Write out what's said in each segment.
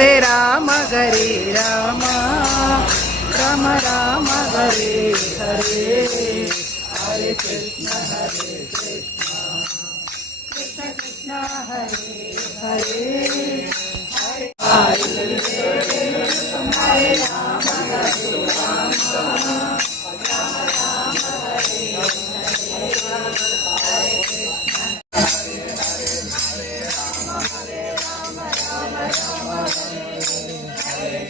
రామ గరే రామ. రామ రామ హరే హరే. హరే కృష్ణ హరే కృష్ణ. కృష్ణ కృష్ణ హరే హరే. హరే హరే.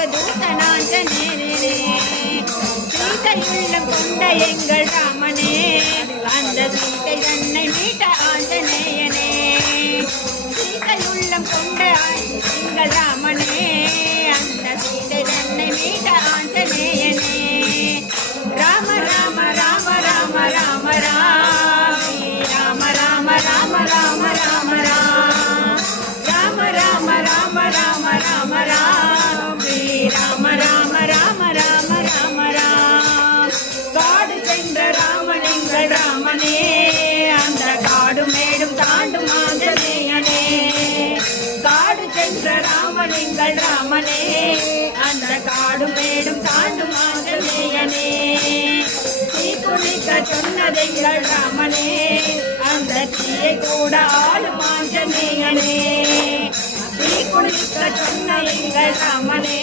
ராமனுக்கு சீதையுள்ளம் கொண்ட எங்கள் ராமனே. ராமலிங்கள் ராமனே அந்த காடும் மேடும் தாண்டும் ஆஞ்சநேயனே தீ குளிக்க சொன்னதெங்கள் ராமனே அந்த தீயை கூட ஆளும் ஆஞ்சநேயனே தீ குளிக்க சொன்ன எங்கள் ராமனே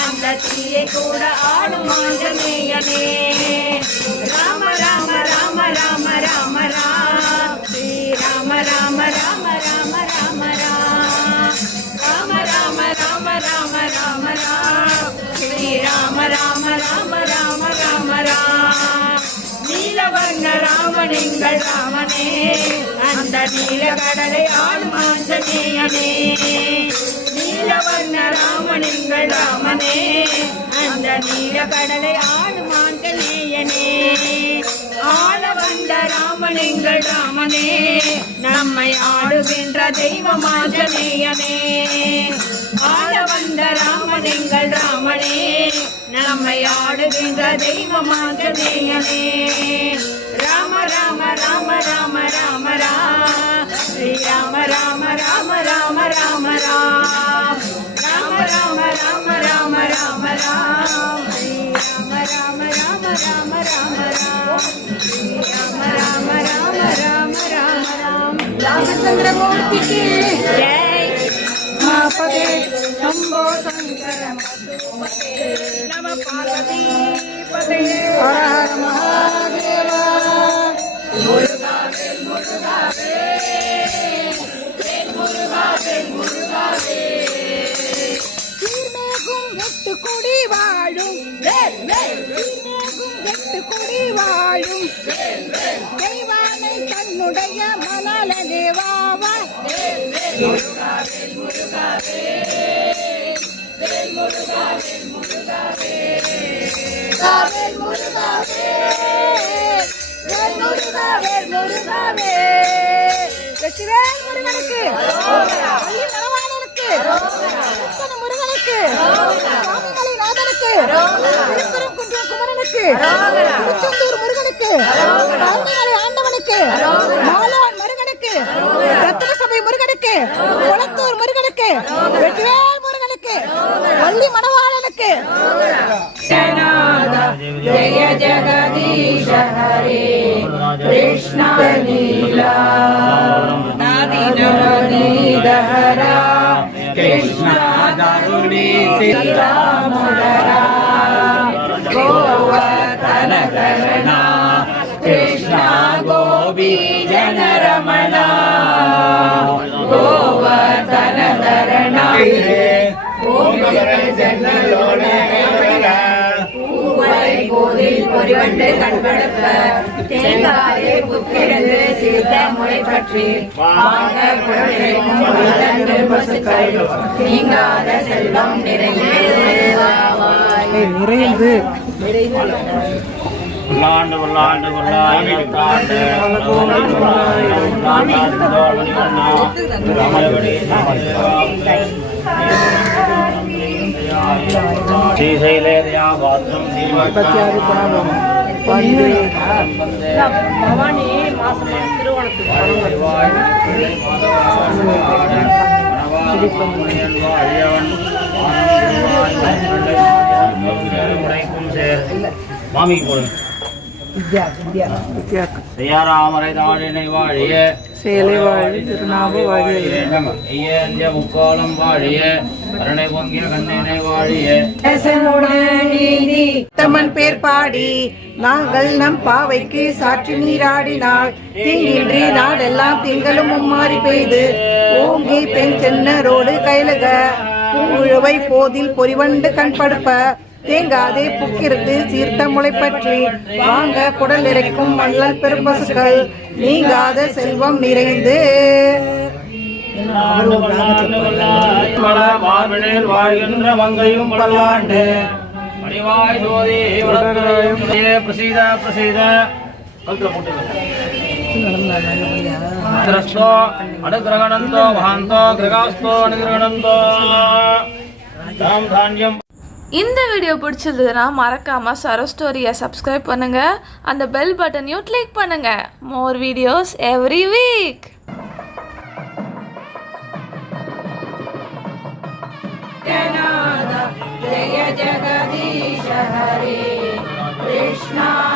அந்த தீயை கூட ஆளும் ஆஞ்சநேயனே ராம ராம ராம ராம ராம ராம. ராமனிங்கள் ராமனே அந்த நீலகடலை ஆளும் ஆஞ்சநேயனே நீலவர்ண ராமனிங்கள் ராமனே அந்த நீலகடலை ஆளும் ஆஞ்சநேயனே ஆள வந்த ராமனிங்கள் ராமனே நம்மை ஆடுகின்ற தெய்வம் ஆஞ்சநேயனே ஆள வந்த ராமனிங்கள் ராமனே நம்மை ஆடுகின்ற தெய்வம் ஆஞ்சநேயனே राम राम राम राम राम श्री राम राम राम राम राम राम राम राम राम राम राम राम श्री राम राम राम राम राम राम श्री राम राम राम राम राम राम रामचंद्र मूर्ति की जय महापदे शंभो शंकर नम पार्वती पते हर हर महादेवा கொடி வாழும். சீர்மேகும் வெட்டு கொடி வாழும். தெய்வானை தன்னுடைய மணால தேவாவா வெற்றிவேல் முருகனுக்கு. பள்ளி ஆண்டவனுக்கு. மாலான் முருகனுக்கு. ரத்தன முருகனுக்கு. குளத்தூர் முருகனுக்கு. முருகனுக்கு. பள்ளி कृष्ण लीला दहरा कृष्ण दारुणी सीता मुदरा गोवर्धन करणा कृष्ण गोपी जनरमणा गोवर्धन करणा பொறிவண்டு கண்படுப்ப தேங்காதே புக்கிழந்து சீர்த்த முறை பற்றி. வாங்க பசுக்கள் நீங்காத செல்வம் நிறைந்து உள்ளாண்டு உள்ளாண்டு உள்ளாண்டு உள்ளாண்டு. ஸ்ரீசைலேதயா பாத்திரம் பவானி மாசம் மாமிக்கு போடுங்க செய்யாராமரை தாழினை வாழிய சேலை வாழி திருநாவு வாழிய. முக்காலம் வாழிய கருணை பொங்கிய வாழிய தமன் பேர் பாடி நாங்கள் நம் பாவைக்கு சாற்றி நீராடினாள் தீங்கின்றி நாடெல்லாம் திங்களும் மும்மாறி பெய்து. ஓங்கி பெண் சென்னரோடு கைலக உழுவை போதில் பொறிவண்டு கண்படுப்ப தேங்காதே புக்கிருந்து சீர்த்த முளை பற்றி வாங்க குடல் இறைக்கும் மல்லல் பெரும்பசுகள் நீங்காத செல்வம் நிறைந்து. மார்பினில் வாழ்கின்ற மங்கையும் பல்லாண்டு மணிவாய் ஜோதி உலகராயும் பிரசீத பிரசீத. கழுத்துல போட்டு அனுகிரகணந்தோ மகாந்தோ கிரகாஸ்தோ அனுகிரகணந்தோ. தாம் தானியம். இந்த வீடியோ பிடிச்சிருந்ததுன்னா மறக்காம சரோ ஸ்டோரியை சப்ஸ்கிரைப் பண்ணுங்க. அந்த பெல் பட்டனையும் கிளிக் பண்ணுங்க. More videos every week vishnu